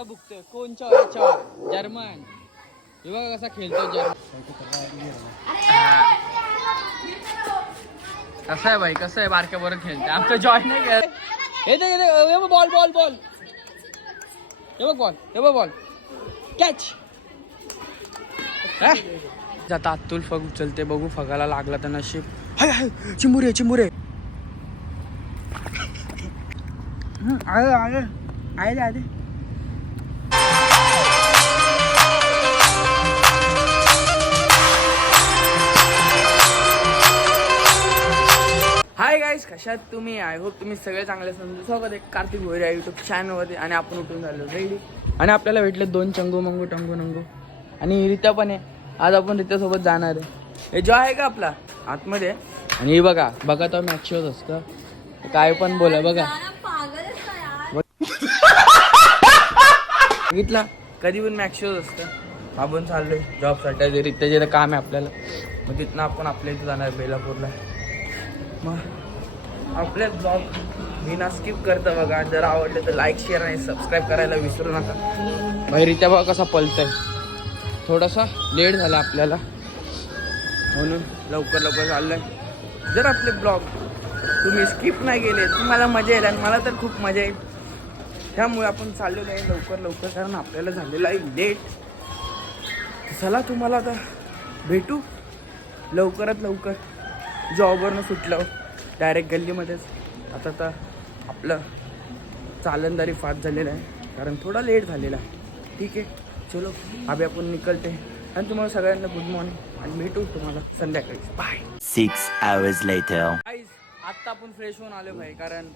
कसा बुकतोय कोणच्या याच्यावर जर्मन हे बघा कसा खेळतो जर्मन कसं आहे भाई कसं आहे बारक्या बरोबर खेळते आमचं जॉय नाही खेळ हे बघ बॉल बॉल बॉल हे बघ बॉल हे बघ बॉल कॅच जाता अतुल फग उचलते बघू फगाला लागला तर नशीब हाय हाय चिमुरे चिमुरे आले आले आले आले हाय गाईज कशात तुम्ही आय होप तुम्ही सगळे चांगले समजू स्वागत आहे कार्तिक भोईर या यूट्यूब चॅनलवरती आणि आपण उठून झालो रेडी आणि आपल्याला भेटले 2 चंगू मंगू टंगू नंगू आणि रित्या पण आहे आज आपण रित्यासोबत जाणार आहे हे जो आहे का आपला आतमध्ये आणि हे बघा बघा तो मॅच शोज असतं काय पण बोला बघा बघितला कधी पण मॅच शोज असतं आपण चाललोय जॉबसाठी रित्या जे काम आहे आपल्याला मग तिथनं आपण आपल्या इथं जाणार बेलापूरला मग आपले ब्लॉग बिना स्किप करता बघा जर आवडले तर लाईक शेअर आणि सबस्क्राईब करायला विसरू नका बाहेरित्या बघा कसा पलतंय थोडासा लेट झाला आपल्याला म्हणून लवकर लवकर चाललंय जर आपले ब्लॉग तुम्ही स्किप नाही केले तुम्हाला मजा येईल आणि मला तर खूप मजा येईल त्यामुळे आपण चाललेलो आहे लवकर लवकर कारण आपल्याला झालेलं आहे लेट चला तुम्हाला आता भेटू लवकरात लवकर जॉबवरनं सुटलं डायरेक्ट गल्लीमध्येच आता तर आपलं चालनदारी फास्ट झालेलं आहे कारण थोडा लेट झालेला आहे ठीक आहे चलो अभि आपण निकलते आणि तुम्हाला सगळ्यांना गुड मॉर्निंग आणि भेटू तुम्हाला संध्याकाळी बाय 6 hours later आत्ता आपण फ्रेश होऊन आलो भाई कारण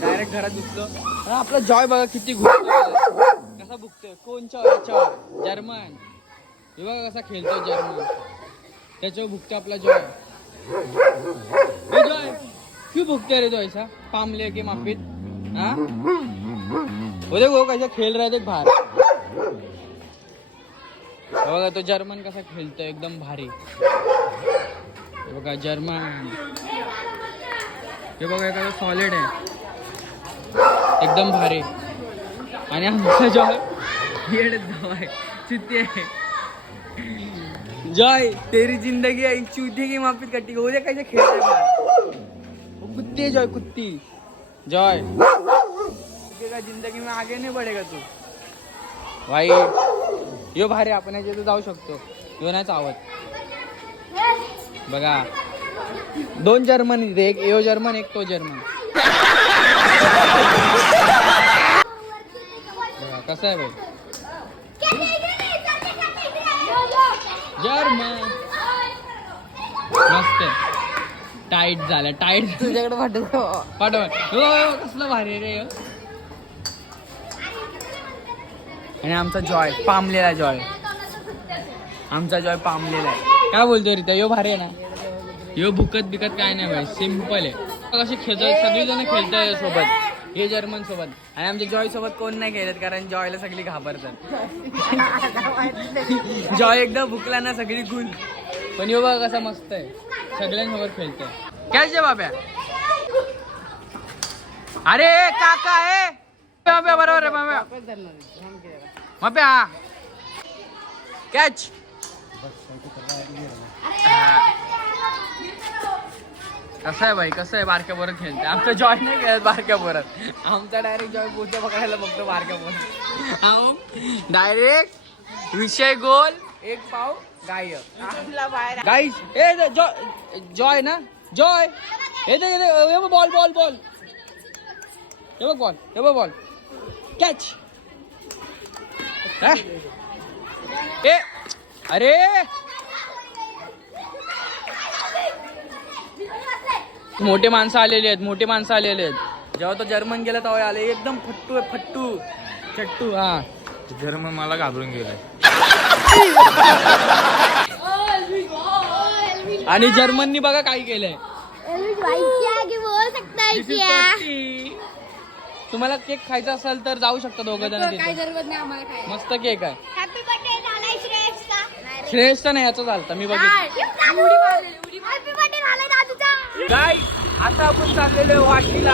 डायरेक्ट घरात घुसलो आणि आपला जॉय बघा किती कसा बुकतोय कोणच्या याच्यावर जर्मन हे बघा कसा खेळतो जर्मन त्याच्यावर बुकतो आपला जॉय जॉय क्यों भुगते रे तो ऐसा पाम लेके माफित हाँ वो देखो कैसा खेल रहा है देख बाहर बघा तो जर्मन कसा खेळतोय एकदम भारी बघा जर्मन हे बघा एखादं सॉलिड आहे एकदम भारी आणि आमचा जॉय येड जॉय चुती आहे जॉय तेरी जिंदगी आई चूती की माफित कट्टी हो दे कैसे खेल रहे कुत्ती जॉय कुत्ती जॉय का जिंदगी में आगे नहीं बढ़ेगा तू भाई यो भारी आपण याच्यात जाऊ शकतो यो नाही चावत बघा 2 जर्मन इथे एक यो जर्मन एक तो जर्मन बघा कसं आहे भाई जर्मन मस्त टाईट झालं टाईट तुझ्याकडे पाठव कसलं भारी रे आणि आमचा जॉय पामलेला जॉय आमचा जॉय पामलेला आहे काय बोलतोय रित्या यो भारी आहे ना यो भुकत बिकत काय नाही भाई सिम्पल आहे कशी खेळत सगळी जण खेळताय सोबत हे जर्मन सोबत आणि आमच्या जॉय सोबत कोण नाही खेळत कारण जॉयला सगळी घाबरतात जॉय एकदा भुकला ना सगळी गुल पण यो बघा कसा मस्त आहे सगळ्यांसोबत खेळतोय काय जे बाब्या अरे काका आहे बरोबर आहे बाब्या हा कॅच कसं आहे भाई कसं आहे बारक्या बरोबर खेळते आमचा जॉय नाही खेळत बारक्या बरोबर आमचा डायरेक्ट जॉय बोलतो पकडायला बघतो बारक्या बरोबर डायरेक्ट विषय गोल एक पाव गाय गाईस ए जॉय ना जॉय हे बघ बॉल बॉल बॉल हे बघ बॉल हे बघ बॉल कॅच ए अरे मोठे माणसं आलेले आहेत जेव्हा तो जर्मन गेला तेव्हा आले एकदम फट्टू आहे फट्टू चट्टू हा जर्मन मला घाबरून गेलाय आणि जर्मननी बघा काय केलंय तुम्हाला केक खायचा असेल तर जाऊ शकता दोघं जण मस्त केक आहे श्रेयसचा नाही याचा चालता मी बघितलं काय आता आपण चाललेलो वाशीला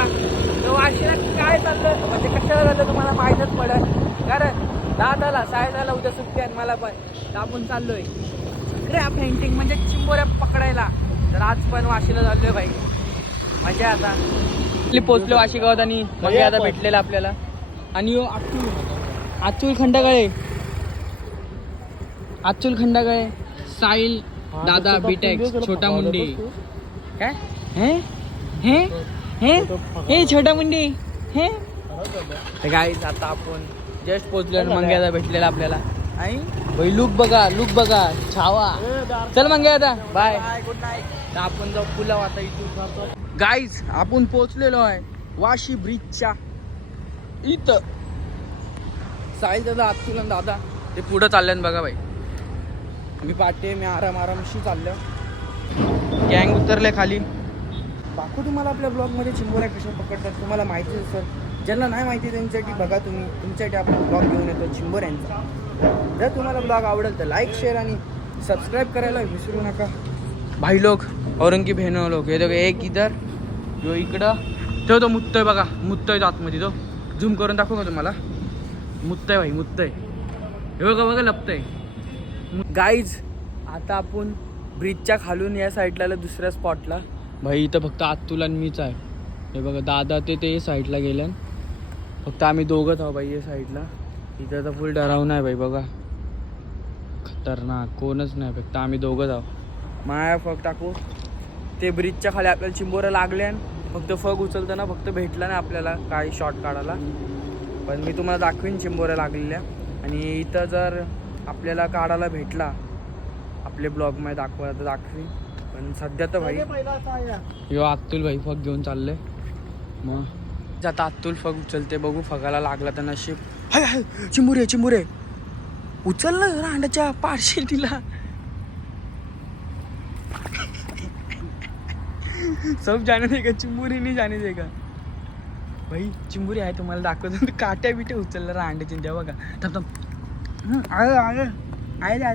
तर वाशीला काय चाललं म्हणजे कशाला झालं तुम्हाला माहीतच पडेल कारण दादाला सायदाला उद्या सुट्टी आहे मला पण. तर आपण चाललोय क्रॅप हँटिंग म्हणजे चिंबोऱ्या पकडायला. तर आज पण वाशीला चाललोय भाई. मजा आता पोचलो वाशी गावात आणि मग आता भेटलेला आपल्याला. आणि यो अच्युल खंडागळे, अच्युल खंडागळे, साहिल दादा बीटेक, छोटा मुंडी. काय हे हे हे हे छोटा मुंडी हे. गाईस आता आपण जस्ट पोचलो आणि मंग्यादा भेटलेला आपल्याला. भाई लुक बघा छावा. चल मंग्या आता बाय गुड नाईट. तर आपण जाऊ पुलाव आता इथून. गाईज आपण पोचलेलो आहे वाशी ब्रिजच्या इथं. साहिल दादा अतुल आणि दादा ते पुढं चालले बघा भाई. मी पाटे मी आरामशी चाललो. गँग उतरले खाली. दाखवू तुम्हाला आपल्या ब्लॉगमध्ये चिंबोऱ्या कशा पकडतात. तुम्हाला माहिती आहे सर, ज्यांना नाही माहिती त्यांच्यासाठी बघा तुम्ही. तुमच्यासाठी आपण ब्लॉग घेऊन येतो चिंबोऱ्यांचा. जर तुम्हाला ब्लॉग आवडेल तर लाईक शेअर आणि सबस्क्राईब करायला विसरू नका. भाई लोक और उनकी बहनों लोक. हे दोघे एक इधर जो इकडं तो मुत्तय बघा. मुत्तय आतमध्ये तो झूम करून दाखवू का तुम्हाला. मुत्तय भाई मुत्तय. हे बघा लपतय. गाईज आता आपण ब्रिजच्या खालून या साईडला दुसऱ्या स्पॉटला. भाई इथं फक्त अतुल आणि मीच आहे. हे बघा दादा ते साईडला गेल्या. फक्त आम्ही दोघंच आहो भाई या साईडला. इथं तर फुल डरावून आहे भाई बघा. खतरनाक कोणच नाही, फक्त आम्ही दोघंच आहो. माया फग टाकू ते ब्रिजच्या खाली आपल्याला चिंबोऱ्या लागल्या. फक्त फग उचलताना फक्त भेटला नाही आपल्याला काही शॉट काढायला. पण मी तुम्हाला दाखवीन चिंबोऱ्या लागलेल्या. आणि इथं जर आपल्याला काढायला भेटला आपले ब्लॉगमध्ये दाखवायला तर दाखवीन. पण सध्या तर भाई यो अतुल भाई फग घेऊन चालले. मग आता अतुल फग उचलते बघू. फगाला लागला तर नशीब. हाय हाय चिंबोरे उचललं रांडाच्या पारशील तिला. सब जाने देगा चिंबोरी नाही जाने देगा भाई. चिंबोरी आहे तुम्हाला दाखवतो. काट्या बिट्या उचललं रांड्याची द्या बघा. थांब आहे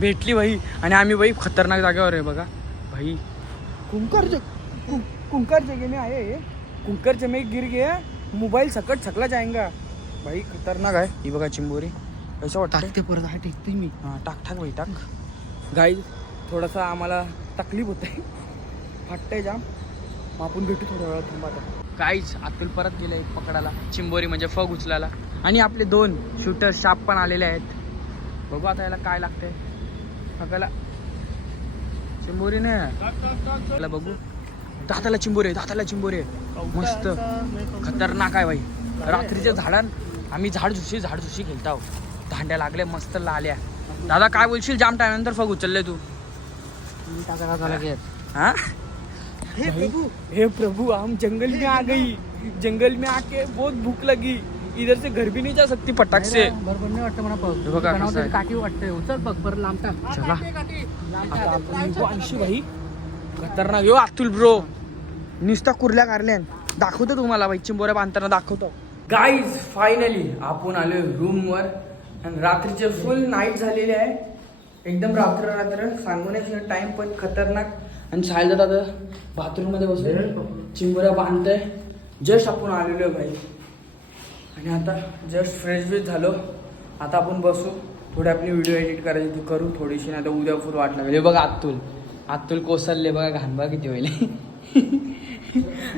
भेटली भाई. आणि आम्ही भाई खतरनाक जागेवर आहे बघा भाई. कुंकर जगह में आए. कुंकर से मैं गिर गया. मोबाईल सकला जाएगा भाई. खतरनाक आहे ही बघा चिंबोरी. कसं वाटतं टाकते परत आहे टेकते मी. हां टाक भाई टाक. गाई थोडासा आम्हाला तकलीफ होते. फाटतंय जाम. मग आपण भेटू थोड्या वेळात. थांबा गाईज अतुल परत गेले पकडायला चिंबोरी म्हणजे फग उचलायला. आणि आपले 2 शूटर शाप पण आलेले आहेत. बघू आता याला काय लागतंय फगाला. चिंबोरी नाही बघू. दाताला चिंबोरे मस्त खतरनाक आहे भाई. रात्रीच्या झाडान आम्ही झाडझुशी खेळत आहोत. दांड्या लागल्या मस्त लाल्या. दादा काय बोलशील. जाम टाइम नंतर फग उचलले तू. हाँ हे प्रभु हम जंगल में आ गई. जंगल में आके बहुत भूख लगी. इधर से घर भी नहीं जा सकती पटाख से. बरोबर नाही वाटतं मला. काठी वाटतंय उचल बघ बरं लांबता. चला आता आपण 80 भाई. खतरनाक यो अतुल ब्रो. नुसता कुर्ल्या कारल्यान दाखवतो तुम्हाला भाई. चिंबोऱ्या बांधताना दाखवतो. गाईज फायनली आपण आलो रूमवर. आणि रात्रीचे फुल नाईट झालेली आहे. एकदम रात्र सांगून टाइम पण खतरनाक. आणि साहिल दादा बाथरूममध्ये बसले चिंबोऱ्या बांधतंय. जस्ट आपण आलेलो आहे भाई. आणि आता जस्ट फ्रेश झालो. आता आपण बसू थोडी आपली व्हिडिओ एडिट करायची ती करू थोडीशी. नाही तर उद्या फुल वाट लागेल. बघा अतुल कोसलले बघा. घाण बघा किती होईल.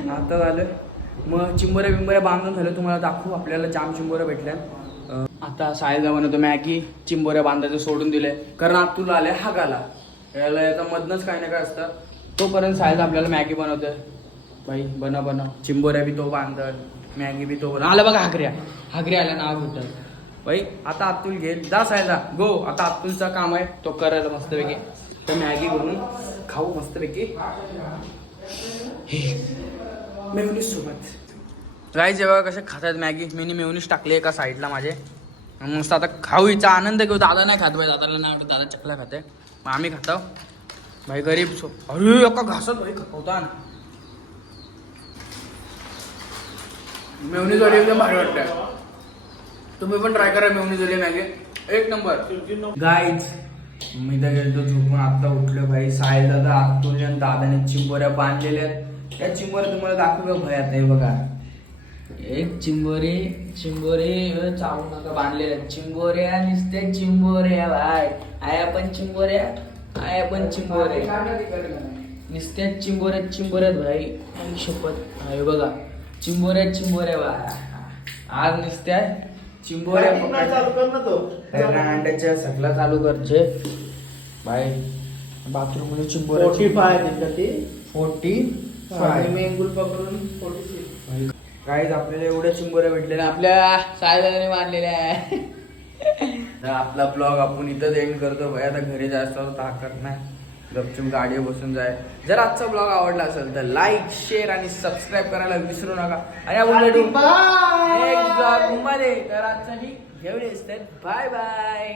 आता झालं मग चिंबोऱ्या बांधून झालं. तुम्हाला दाखवू आपल्याला जाम चिंबोऱ्या भेटल्या. आता साहिल बनवतो मॅगी. चिंबोऱ्या बांधायचं सोडून दिलंय कारण अतुल आलाय हागाला. याला याचा मधनच काही ना काय असतं. तोपर्यंत साहिल आपल्याला मॅगी बनवतोय भाई. बनव चिंबोऱ्या बी तो बांधत मॅगी बी तो बनव. आला बघा हागऱ्या आल्या नाव घेतात भाई. आता अतुल घेईल जा साहिलला गो. आता अतुलचा काम आहे तो करायला मस्तपैकी. तर मॅगी बनवून खाऊ मस्तपैकी मेयोनीज सोबत. गाईज जेव्हा कसे खातात मॅगी. मी मेयोनीज टाकले एका साईडला माझे. मस्त आता खाऊ. हिचा आनंद घेऊ. दादा नाही खात भाई. दादाला नाही आवडत. दादा चकला खाते. मग आम्ही खातो भाई गरीब. अरे एका घासत भाई खपवता. मेयोनीज वाली एकदम भारी वाटते. तुम्ही पण ट्राय करा मेयोनीज वाली मॅगी. एक नंबर. गाईज मी तर गेलो झोपून. आता उठलो भाई. साहिल दादा अतुल आणि दादाने चिंबोऱ्या बांधलेल्या आहेत. त्या चिंबोऱ्या तुम्हाला दाखवू भाई. आता हे बघा एक चिंबोरे चावू नका बांधलेल्या चिंबोऱ्या नुसते चिंबोऱ्या भाई आया पण चिंबोऱ्या नुसत्या चिंबोऱ्यात भाई आणि शपथ आहे बघा चिंबोऱ्या बा आज नुसत्या चिंबोऱ्या अंड्याच्या सगळा चालू करचे भाई बाथरूम मध्ये चिंबोऱ्या 45 मेंगुल पकडून 46 काहीच आपल्याला एवढ्या चिंबोऱ्या भेटलेल्या आपल्या सायदाने मारलेल्या आहे. तर आपला ब्लॉग आपण इथंच एंड करतो भाई. आता घरी जायचं ताकद नाही गपचूप गाडी बसून जाय. जर आजचा ब्लॉग आवडला असेल तर लाईक शेअर आणि सबस्क्राईब करायला विसरू नका. आणि आपण भेटू नेक्स्ट ब्लॉग मध्ये. तर आजचा मी एवढेच तर बाय बाय.